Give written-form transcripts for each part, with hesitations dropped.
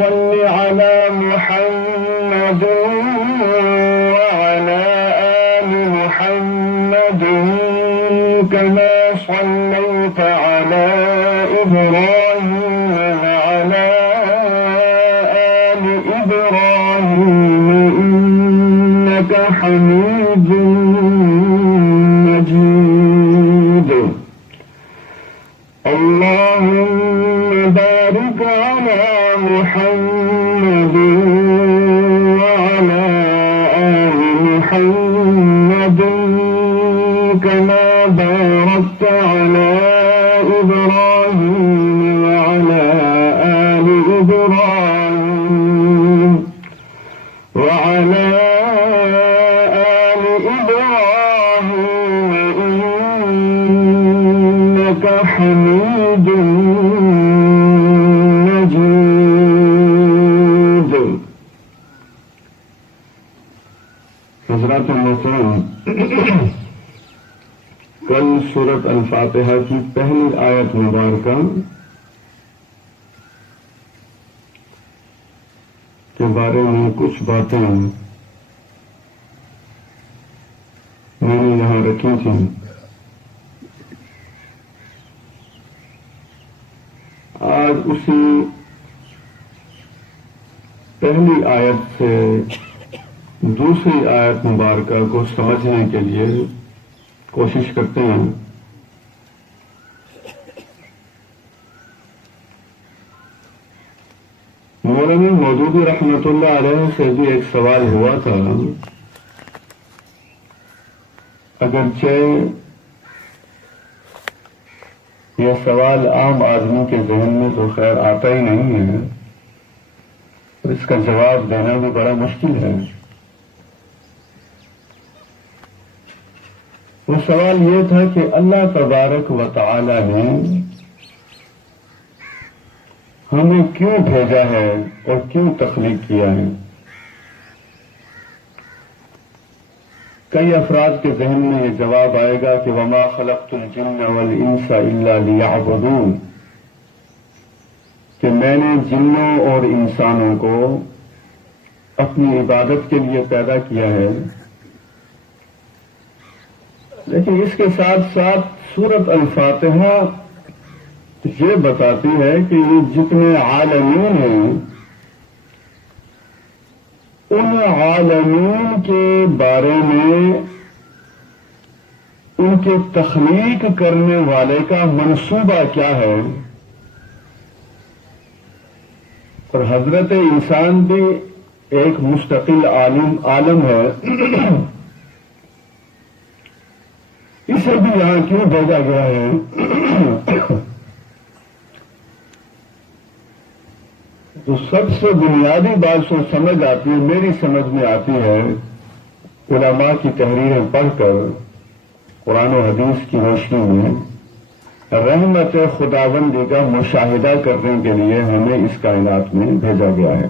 صل على محمد وعلى آل محمد كما صليت على إبراهيم وعلى آل إبراهيم إنك حميد مجيد. اللهم بارك على محمد وعلى آل محمد كما باركت على إبراهيم وعلى آل إبراهيم وعلى آل إبراهيم إنك حميد مجيد. حضرات محترم، کل سورۃ الفاتحہ کی پہلی آیت مبارکہ کے بارے میں کچھ باتیں میں نے یہاں رکھی تھیں. آج اسی پہلی آیت سے دوسری آیت مبارکہ کو سمجھنے کے لیے کوشش کرتے ہیں. مولانا مودودی رحمۃ اللہ علیہ سے بھی ایک سوال ہوا تھا، اگرچہ یہ سوال عام آدمی کے ذہن میں تو خیر آتا ہی نہیں ہے، اور اس کا جواب دینا بھی بڑا مشکل ہے. وہ سوال یہ تھا کہ اللہ تبارک و تعالی نے ہمیں کیوں بھیجا ہے اور کیوں تخلیق کیا ہے؟ کئی افراد کے ذہن میں یہ جواب آئے گا کہ وما خلقت الجن والانس الا لیعبدون، کہ میں نے جنوں اور انسانوں کو اپنی عبادت کے لیے پیدا کیا ہے. لیکن اس کے ساتھ ساتھ سورۃ الفاتحہ یہ بتاتی ہے کہ یہ جتنے عالمین ہیں ان عالمین کے بارے میں ان کے تخلیق کرنے والے کا منصوبہ کیا ہے. اور حضرت انسان بھی ایک مستقل عالم ہے، اسے بھی یہاں کیوں بھیجا گیا ہے؟ تو سب سے بنیادی بات جو سمجھ آتی ہے، میری سمجھ میں آتی ہے، علماء کی تحریریں پڑھ کر قرآن و حدیث کی روشنی میں رحمت خداوندی کا مشاہدہ کرنے کے لیے ہمیں اس کائنات میں بھیجا گیا ہے،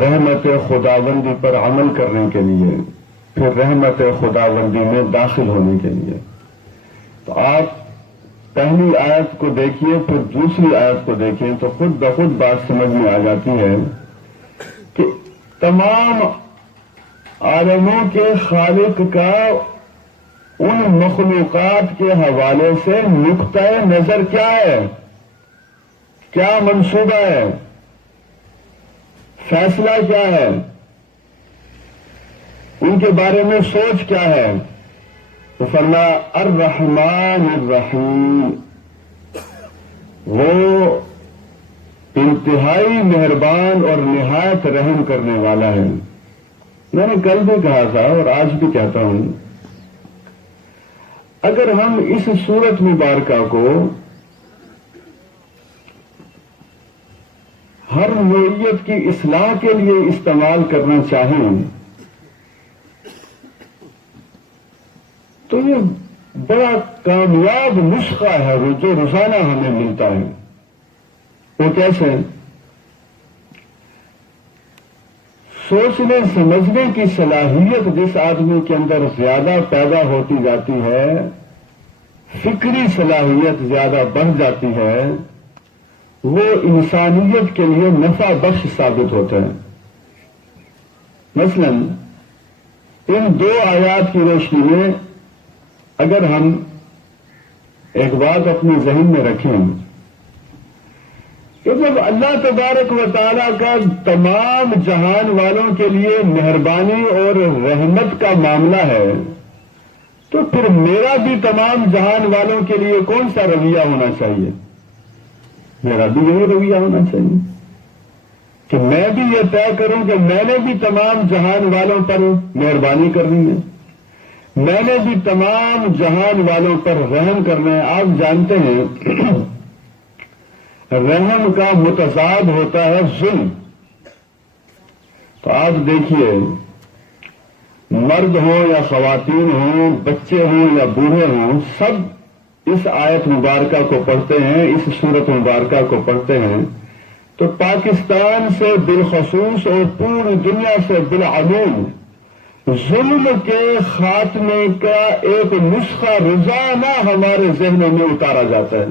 رحمت خداوندی پر عمل کرنے کے لیے، پھر رحمت خداوندی میں داخل ہونے کے لیے. تو آپ پہلی آیت کو دیکھیے، پھر دوسری آیت کو دیکھیں تو خود بخود بات سمجھ میں آ جاتی ہے کہ تمام عالموں کے خالق کا ان مخلوقات کے حوالے سے نقطہ نظر کیا ہے، کیا منصوبہ ہے، فیصلہ کیا ہے، ان کے بارے میں سوچ کیا ہے. تو فرمایا الرحمن الرحیم، وہ انتہائی مہربان اور نہایت رحم کرنے والا ہے. میں نے کل بھی کہا تھا اور آج بھی کہتا ہوں، اگر ہم اس سورت مبارکہ کو ہر نوعیت کی اصلاح کے لیے استعمال کرنا چاہیں تو یہ بڑا کامیاب نسخہ ہے وہ جو روزانہ ہمیں ملتا ہے. وہ کیسے؟ سوچنے سمجھنے کی صلاحیت جس آدمی کے اندر زیادہ پیدا ہوتی جاتی ہے، فکری صلاحیت زیادہ بڑھ جاتی ہے، وہ انسانیت کے لیے نفع بخش ثابت ہوتے ہیں۔ مثلا ان دو آیات کی روشنی میں اگر ہم ایک بات اپنے ذہن میں رکھیں کہ جب اللہ تبارک و تعالیٰ کا تمام جہان والوں کے لیے مہربانی اور رحمت کا معاملہ ہے تو پھر میرا بھی تمام جہان والوں کے لیے کون سا رویہ ہونا چاہیے؟ میرا بھی یہی رویہ ہونا چاہیے کہ میں بھی یہ طے کروں کہ میں نے بھی تمام جہان والوں پر مہربانی کرنی ہے، میں نے بھی تمام جہان والوں پر رحم کرنا ہے۔ آپ جانتے ہیں رحم کا متضاد ہوتا ہے ظلم۔ تو آپ دیکھیے مرد ہوں یا خواتین ہوں، بچے ہوں یا بوڑھے ہوں، سب اس آیت مبارکہ کو پڑھتے ہیں، اس سورت مبارکہ کو پڑھتے ہیں تو پاکستان سے بالخصوص اور پوری دنیا سے بالعموم ظلم کے خاتمے کا ایک نسخہ روزانہ ہمارے ذہنوں میں اتارا جاتا ہے،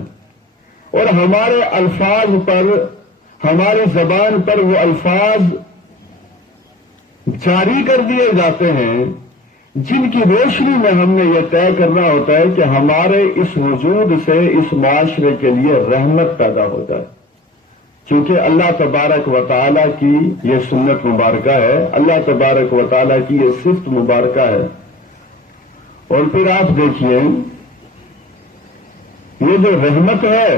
اور ہمارے الفاظ پر، ہماری زبان پر وہ الفاظ جاری کر دیے جاتے ہیں جن کی روشنی میں ہم نے یہ طے کرنا ہوتا ہے کہ ہمارے اس وجود سے اس معاشرے کے لیے رحمت پیدا ہو جائے، کیونکہ اللہ تبارک و تعالیٰ کی یہ سنت مبارکہ ہے، اللہ تبارک و تعالیٰ کی یہ صفت مبارکہ ہے۔ اور پھر آپ دیکھیے یہ جو رحمت ہے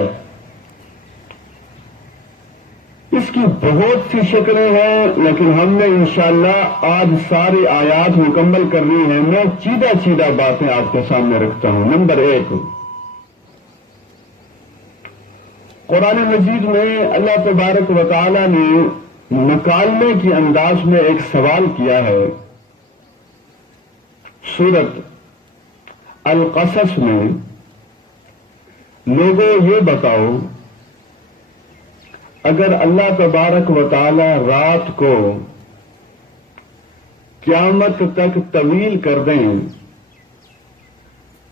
اس کی بہت سی شکلیں ہیں، لیکن ہم نے انشاءاللہ آج ساری آیات مکمل کرنی ہے۔ میں چیدہ باتیں آپ کے سامنے رکھتا ہوں۔ نمبر 1، قرآن مجید میں اللہ تبارک و تعالی نے مکالمے کے انداز میں ایک سوال کیا ہے۔ سورت القصص میں لوگوں یہ بتاؤ اگر اللہ تبارک و تعالی رات کو قیامت تک طویل کر دیں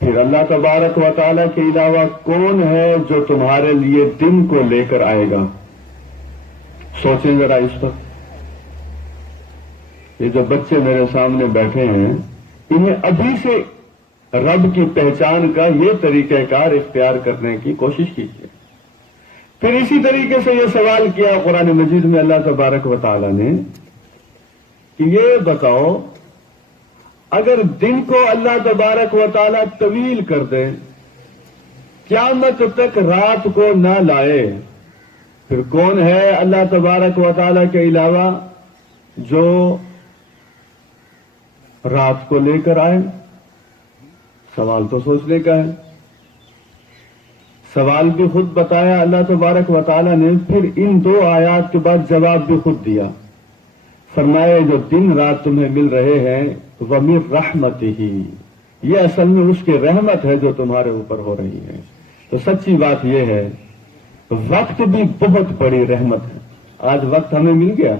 پھر اللہ تبارک و تعالی کے علاوہ کون ہے جو تمہارے لیے دن کو لے کر آئے گا؟ سوچیں ذرا اس پر۔ یہ جو بچے میرے سامنے بیٹھے ہیں انہیں ابھی سے رب کی پہچان کا یہ طریقہ کار اختیار کرنے کی کوشش کیجیے۔ پھر اسی طریقے سے یہ سوال کیا قرآن مجید میں اللہ تبارک و تعالی نے کہ یہ بتاؤ اگر دن کو اللہ تبارک و تعالی طویل کر دے، قیامت تک رات کو نہ لائے، پھر کون ہے اللہ تبارک و تعالی کے علاوہ جو رات کو لے کر آئے؟ سوال تو سوچنے کا ہے۔ سوال بھی خود بتایا اللہ تبارک و تعالی نے، پھر ان دو آیات کے بعد جواب بھی خود دیا۔ فرمایا جو دن رات تمہیں مل رہے ہیں وَمِن رَحْمَتِهِ، یہ اصل میں اس کی رحمت ہے جو تمہارے اوپر ہو رہی ہے۔ تو سچی بات یہ ہے وقت بھی بہت بڑی رحمت ہے۔ آج وقت ہمیں مل گیا۔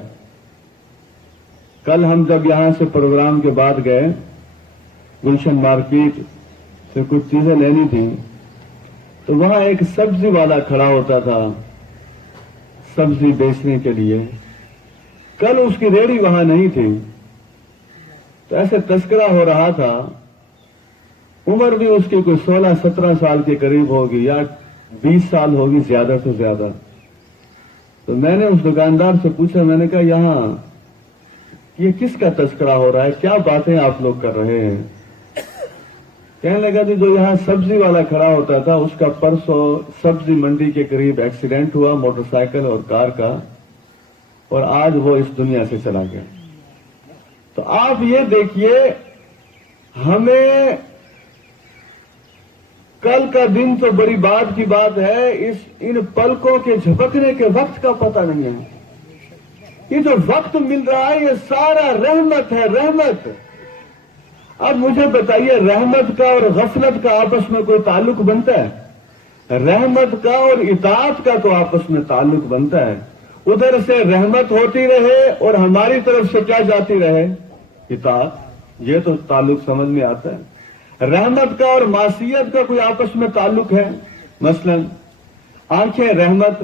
کل ہم جب یہاں سے پروگرام کے بعد گئے گلشن مارکیٹ سے کچھ چیزیں لینی تھیں تو وہاں ایک سبزی والا کھڑا ہوتا تھا سبزی بیچنے کے لیے۔ کل اس کی ریڑھی وہاں نہیں تھی تو ایسے تذکرہ ہو رہا تھا، عمر بھی اس کی کوئی 16-17 سال کے قریب ہوگی یا 20 سال ہوگی زیادہ سے زیادہ۔ تو میں نے اس دکاندار سے پوچھا، میں نے کہا یہاں یہ کس کا تذکرہ ہو رہا ہے، کیا باتیں آپ لوگ کر رہے ہیں؟ کہنے لگا کہ جو یہاں سبزی والا کھڑا ہوتا تھا اس کا پرسوں سبزی منڈی کے قریب ایکسیڈنٹ ہوا موٹر سائیکل اور کار کا، اور آج وہ اس دنیا سے چلا گیا۔ تو آپ یہ دیکھیے ہمیں کل کا دن تو بڑی بات کی بات ہے، ان پلکوں کے جھپکنے کے وقت کا پتہ نہیں ہے۔ یہ جو وقت مل رہا ہے یہ سارا رحمت ہے، رحمت۔ اب مجھے بتائیے رحمت کا اور غفلت کا آپس میں کوئی تعلق بنتا ہے؟ رحمت کا اور اطاعت کا تو آپس میں تعلق بنتا ہے۔ ادھر سے رحمت ہوتی رہے اور ہماری طرف سے کیا جاتی رہے؟ اطاعت۔ یہ تو تعلق سمجھ میں آتا ہے۔ رحمت کا اور معصیت کا کوئی آپس میں تعلق ہے؟ مثلا آنکھیں رحمت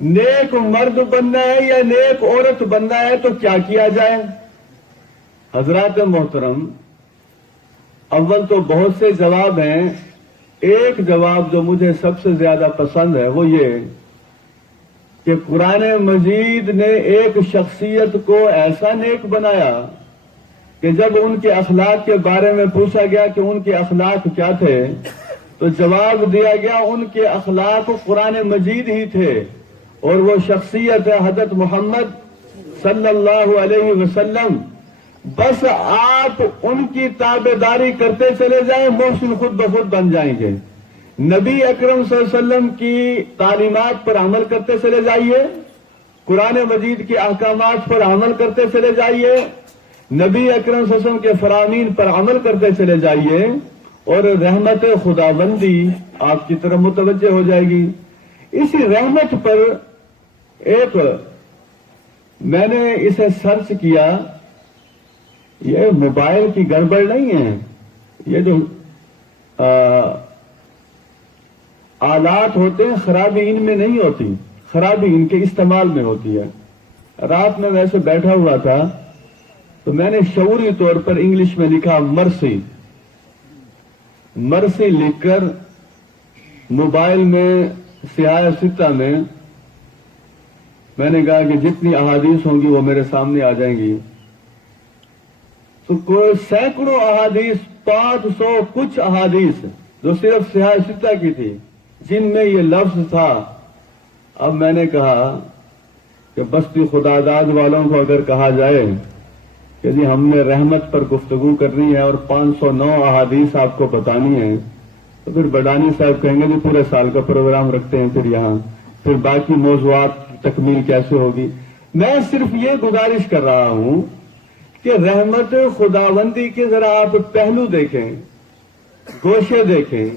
نیک مرد بننا ہے یا نیک عورت بننا ہے تو کیا کیا جائے؟ حضرات محترم، اول تو بہت سے جواب ہیں، ایک جواب جو مجھے سب سے زیادہ پسند ہے وہ یہ کہ قرآن مجید نے ایک شخصیت کو ایسا نیک بنایا کہ جب ان کے اخلاق کے بارے میں پوچھا گیا کہ ان کے اخلاق کیا تھے تو جواب دیا گیا ان کے اخلاق قرآن مجید ہی تھے، اور وہ شخصیت ہے حضرت محمد صلی اللہ علیہ وسلم۔ بس آپ ان کی تابعداری کرتے چلے جائیں، محسن خود بخود بن جائیں گے۔ نبی اکرم صلی اللہ علیہ وسلم کی تعلیمات پر عمل کرتے چلے جائیے، قرآن مجید کے احکامات پر عمل کرتے چلے جائیے، نبی اکرم صلی اللہ علیہ وسلم کے فرامین پر عمل کرتے چلے جائیے، اور رحمت خداوندی آپ کی طرف متوجہ ہو جائے گی۔ اسی رحمت پر ایک میں نے اسے سرچ کیا، یہ موبائل کی گڑبڑ نہیں ہے، یہ جو آلات ہوتے ہیں خرابی ان میں نہیں ہوتی، خرابی ان کے استعمال میں ہوتی ہے۔ رات میں ویسے بیٹھا ہوا تھا تو میں نے شعوری طور پر انگلش میں لکھا مرسی، مرسی لکھ کر موبائل میں سیاہ ستہ میں نے کہا کہ جتنی احادیث ہوں گی وہ میرے سامنے آ جائیں گی، تو کوئی سینکڑوں احادیث، 500 کچھ احادیث جو صرف سیاہ ستہ کی تھی جن میں یہ لفظ تھا۔ اب میں نے کہا کہ بستی خدا داد والوں کو اگر کہا جائے کہ جی ہم نے رحمت پر گفتگو کرنی ہے اور 509 احادیث آپ کو بتانی ہے، تو پھر بڈانی صاحب کہیں گے جی پورے سال کا پروگرام رکھتے ہیں، پھر باقی موضوعات کی تکمیل کیسے ہوگی؟ میں صرف یہ گزارش کر رہا ہوں کہ رحمت خداوندی کے ذرا آپ پہلو دیکھیں، گوشے دیکھیں،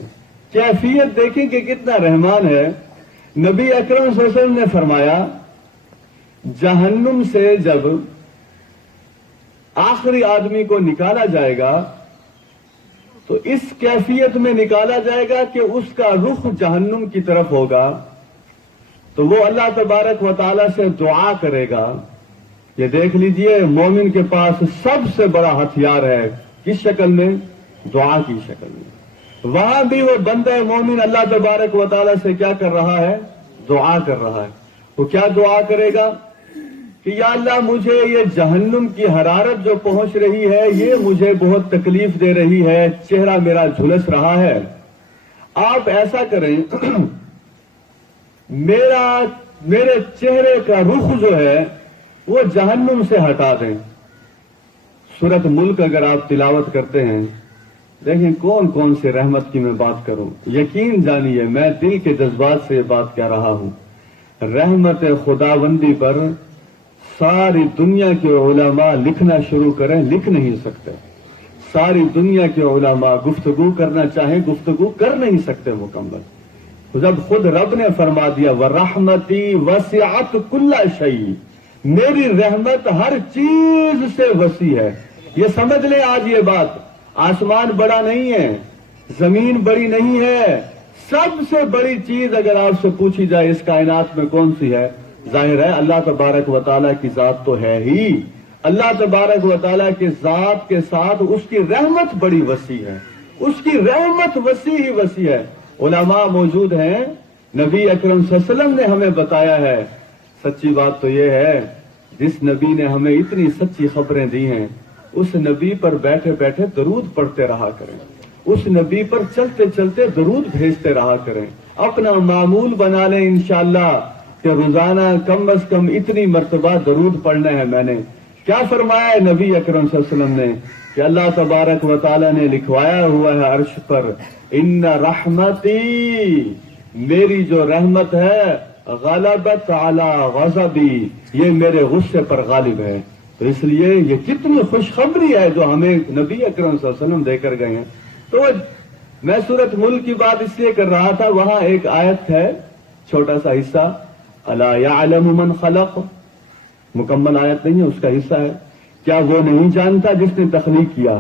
کیفیت دیکھیں کہ کتنا رحمان ہے۔ نبی اکرم صلی اللہ علیہ وسلم نے فرمایا جہنم سے جب آخری آدمی کو نکالا جائے گا تو اس کیفیت میں نکالا جائے گا کہ اس کا رخ جہنم کی طرف ہوگا، تو وہ اللہ تبارک و تعالی سے دعا کرے گا۔ یہ دیکھ لیجئے مومن کے پاس سب سے بڑا ہتھیار ہے، کس شکل میں؟ دعا کی شکل میں۔ وہاں بھی وہ بندہ مومن اللہ تبارک و تعالی سے کیا کر رہا ہے؟ دعا کر رہا ہے۔ وہ کیا دعا کرے گا کہ یا اللہ مجھے یہ جہنم کی حرارت جو پہنچ رہی ہے یہ مجھے بہت تکلیف دے رہی ہے، چہرہ میرا جھلس رہا ہے، آپ ایسا کریں میرے چہرے کا رخ جو ہے وہ جہنم سے ہٹا دیں۔ سورۃ ملک اگر آپ تلاوت کرتے ہیں، دیکھیں کون کون سے رحمت کی میں بات کروں، یقین جانیے میں دل کے جذبات سے یہ بات کہہ رہا ہوں۔ رحمت خداوندی پر ساری دنیا کے علماء لکھنا شروع کریں، لکھ نہیں سکتے۔ ساری دنیا کے علماء گفتگو کرنا چاہیں گفتگو کر نہیں سکتے مکمل، جب خود رب نے فرما دیا وَرَحْمَتِي وَسِعَتْ كُلَّ شَيْءٍ، میری رحمت ہر چیز سے وسیع ہے۔ یہ سمجھ لیں آج یہ بات، آسمان بڑا نہیں ہے، زمین بڑی نہیں ہے، سب سے بڑی چیز اگر آپ سے پوچھی جائے اس کائنات میں کون سی ہے، ظاہر ہے اللہ تبارک و تعالیٰ کی ذات تو ہے ہی۔ اللہ تبارک و تعالیٰ کی ذات کے ساتھ اس کی رحمت بڑی وسیع ہے، اس کی رحمت وسیع ہی وسیع ہے۔ علماء موجود ہیں، نبی اکرم صلی اللہ علیہ وسلم نے ہمیں بتایا ہے۔ سچی بات تو یہ ہے جس نبی نے ہمیں اتنی سچی خبریں دی ہیں اس نبی پر بیٹھے بیٹھے درود پڑھتے رہا کریں، اس نبی پر چلتے چلتے درود بھیجتے رہا کریں، اپنا معمول بنا لیں انشاءاللہ کہ روزانہ کم از کم اتنی مرتبہ درود پڑھنا ہے۔ میں نے کیا فرمایا ہے نبی اکرم صلی اللہ علیہ وسلم نے کہ اللہ تبارک و تعالی نے لکھوایا ہوا ہے عرش پر ان رحمتی، میری جو رحمت ہے غلبت علی غضبی، یہ میرے غصے پر غالب ہے۔ تو اس لیے یہ کتنی خوشخبری ہے جو ہمیں نبی اکرم صلی اللہ علیہ وسلم دے کر گئے ہیں۔ تو میں سورۃ ملک کی بات اس لیے کر رہا تھا، وہاں ایک آیت ہے چھوٹا سا حصہ، الا یعلم من خلق، مکمل آیت نہیں ہے اس کا حصہ ہے، کیا وہ نہیں جانتا جس نے تخلیق کیا؟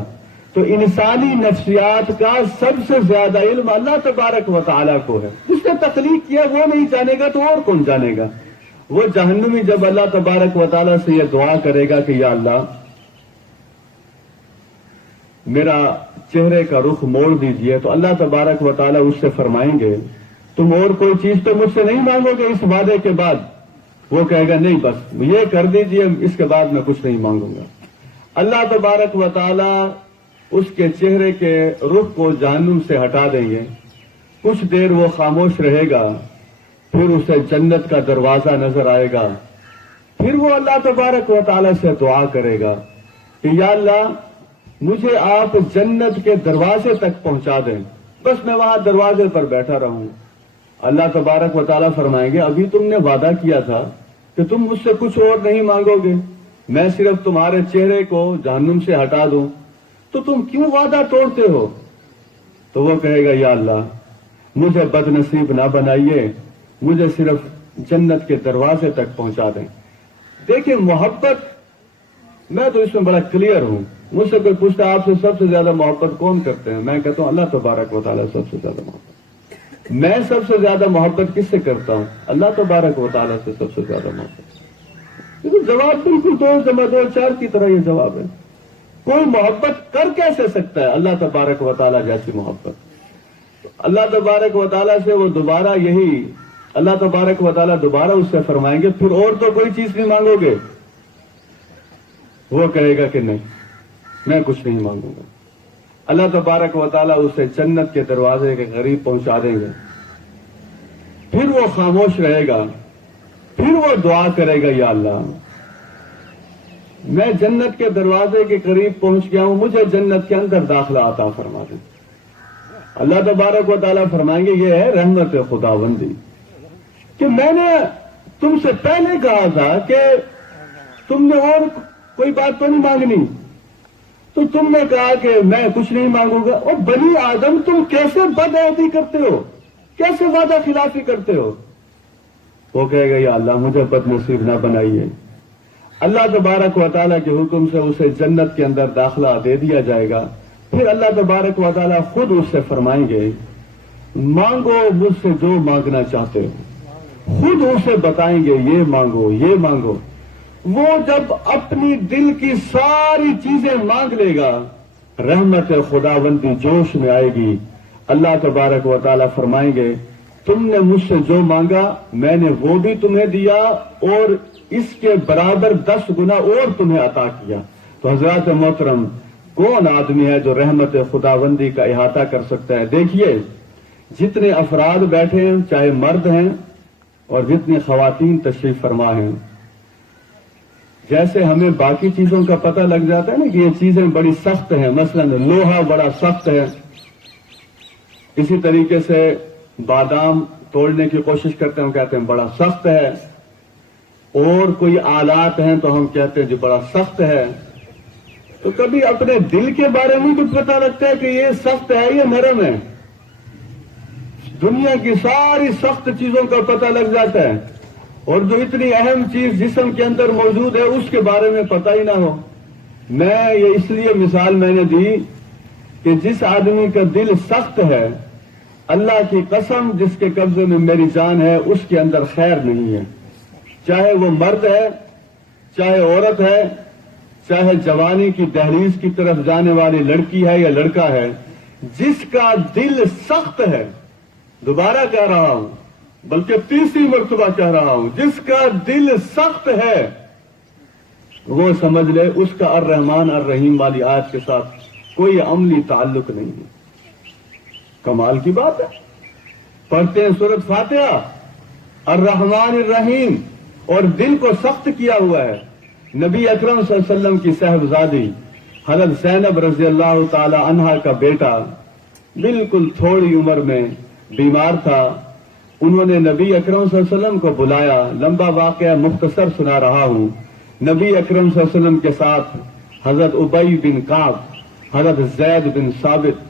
تو انسانی نفسیات کا سب سے زیادہ علم اللہ تبارک و تعالیٰ کو ہے، جس نے تخلیق کیا وہ نہیں جانے گا تو اور کون جانے گا؟ وہ جہنمی جب اللہ تبارک و تعالیٰ سے یہ دعا کرے گا کہ یا اللہ میرا چہرے کا رخ موڑ دیجئے، تو اللہ تبارک و تعالیٰ اس سے فرمائیں گے تم اور کوئی چیز تو مجھ سے نہیں مانگو گے اس وعدے کے بعد؟ وہ کہے گا نہیں، بس یہ کر دیجئے، اس کے بعد میں کچھ نہیں مانگوں گا۔ اللہ تبارک و تعالیٰ اس کے چہرے کے رخ کو جہنم سے ہٹا دیں گے، کچھ دیر وہ خاموش رہے گا، پھر اسے جنت کا دروازہ نظر آئے گا، پھر وہ اللہ تبارک و تعالیٰ سے دعا کرے گا کہ یا اللہ مجھے آپ جنت کے دروازے تک پہنچا دیں، بس میں وہاں دروازے پر بیٹھا رہوں۔ اللہ تبارک و تعالیٰ فرمائیں گے ابھی تم نے وعدہ کیا تھا کہ تم مجھ سے کچھ اور نہیں مانگو گے، میں صرف تمہارے چہرے کو جہنم سے ہٹا دوں، تو تم کیوں وعدہ توڑتے ہو؟ تو وہ کہے گا یا اللہ مجھے بد نصیب نہ بنائیے، مجھے صرف جنت کے دروازے تک پہنچا دیں۔ دیکھیں محبت، میں تو اس میں بڑا کلیئر ہوں، مجھ سے کوئی پوچھتا ہے آپ سے سب سے زیادہ محبت کون کرتے ہیں، میں کہتا ہوں اللہ تبارک و تعالیٰ سب سے زیادہ محبت۔ میں سب سے زیادہ محبت کس سے کرتا ہوں؟ اللہ تبارک و تعالیٰ سے سب سے زیادہ محبت۔ یہ جواب بالکل 2+2=4 کی طرح یہ جواب ہے۔ کوئی محبت کر کیسے سکتا ہے اللہ تبارک و تعالیٰ جیسی محبت؟ اللہ تبارک و تعالیٰ سے وہ دوبارہ یہی اللہ تبارک و تعالیٰ دوبارہ اس سے فرمائیں گے پھر اور تو کوئی چیز نہیں مانگو گے؟ وہ کہے گا کہ نہیں، میں کچھ نہیں مانگوں گا۔ اللہ تبارک و تعالیٰ اسے جنت کے دروازے کے قریب پہنچا دیں گے، پھر وہ خاموش رہے گا، پھر وہ دعا کرے گا یا اللہ میں جنت کے دروازے کے قریب پہنچ گیا ہوں، مجھے جنت کے اندر داخلہ عطا فرما دیں۔ اللہ تبارک و تعالیٰ فرمائیں گے یہ ہے رحمت خداوندی کہ میں نے تم سے پہلے کہا تھا کہ تم نے اور کوئی بات تو نہیں مانگنی، تو تم نے کہا کہ میں کچھ نہیں مانگوں گا۔ اور بنی آدم تم کیسے بدعہدی کرتے ہو، کیسے وعدہ خلافی کرتے ہو؟ وہ کہے گا یا اللہ مجھے بد نصیب نہ بنائیے۔ اللہ تبارک و تعالیٰ کے حکم سے اسے جنت کے اندر داخلہ دے دیا جائے گا، پھر اللہ تبارک و تعالیٰ خود اس سے فرمائیں گے مانگو مجھ سے جو مانگنا چاہتے ہو، خود اسے بتائیں گے یہ مانگو یہ مانگو۔ وہ جب اپنی دل کی ساری چیزیں مانگ لے گا، رحمت خداوندی جوش میں آئے گی۔ اللہ تبارک و تعالیٰ فرمائیں گے تم نے مجھ سے جو مانگا میں نے وہ بھی تمہیں دیا اور اس کے برابر 10 گنا اور تمہیں عطا کیا۔ تو حضرات محترم کون آدمی ہے جو رحمت خداوندی کا احاطہ کر سکتا ہے؟ دیکھیے جتنے افراد بیٹھے ہیں چاہے مرد ہیں اور جتنی خواتین تشریف فرما ہیں، جیسے ہمیں باقی چیزوں کا پتہ لگ جاتا ہے نا کہ یہ چیزیں بڑی سخت ہیں، مثلا لوہا بڑا سخت ہے، اسی طریقے سے بادام توڑنے کی کوشش کرتے ہیں ہم کہتے ہیں بڑا سخت ہے، اور کوئی آلات ہیں تو ہم کہتے ہیں جو بڑا سخت ہے۔ تو کبھی اپنے دل کے بارے میں بھی پتہ لگتا ہے کہ یہ سخت ہے یہ نرم ہے؟ دنیا کی ساری سخت چیزوں کا پتہ لگ جاتا ہے، اور جو اتنی اہم چیز جسم کے اندر موجود ہے اس کے بارے میں پتہ ہی نہ ہو۔ میں یہ اس لیے مثال میں نے دی کہ جس آدمی کا دل سخت ہے، اللہ کی قسم جس کے قبضے میں میری جان ہے اس کے اندر خیر نہیں ہے، چاہے وہ مرد ہے چاہے عورت ہے، چاہے جوانی کی دہلیز کی طرف جانے والی لڑکی ہے یا لڑکا ہے، جس کا دل سخت ہے، دوبارہ کہہ رہا ہوں بلکہ تیسری مرتبہ کہہ رہا ہوں، جس کا دل سخت ہے وہ سمجھ لے اس کا الرحمن الرحیم والی آیت کے ساتھ کوئی عملی تعلق نہیں ہے۔ کمال کی بات ہے، پڑھتے ہیں سورۃ فاتحہ الرحمن الرحیم اور دل کو سخت کیا ہوا ہے۔ نبی اکرم صلی اللہ علیہ وسلم کی صاحبزادی حضرت زینب رضی اللہ تعالی عنہا کا بیٹا بالکل تھوڑی عمر میں بیمار تھا، انہوں نے نبی اکرم صلی اللہ علیہ وسلم کو بلایا، لمبا واقعہ مختصر سنا رہا ہوں۔ نبی اکرم صلی اللہ علیہ وسلم کے ساتھ حضرت ابی بن کعب، حضرت زید بن ثابت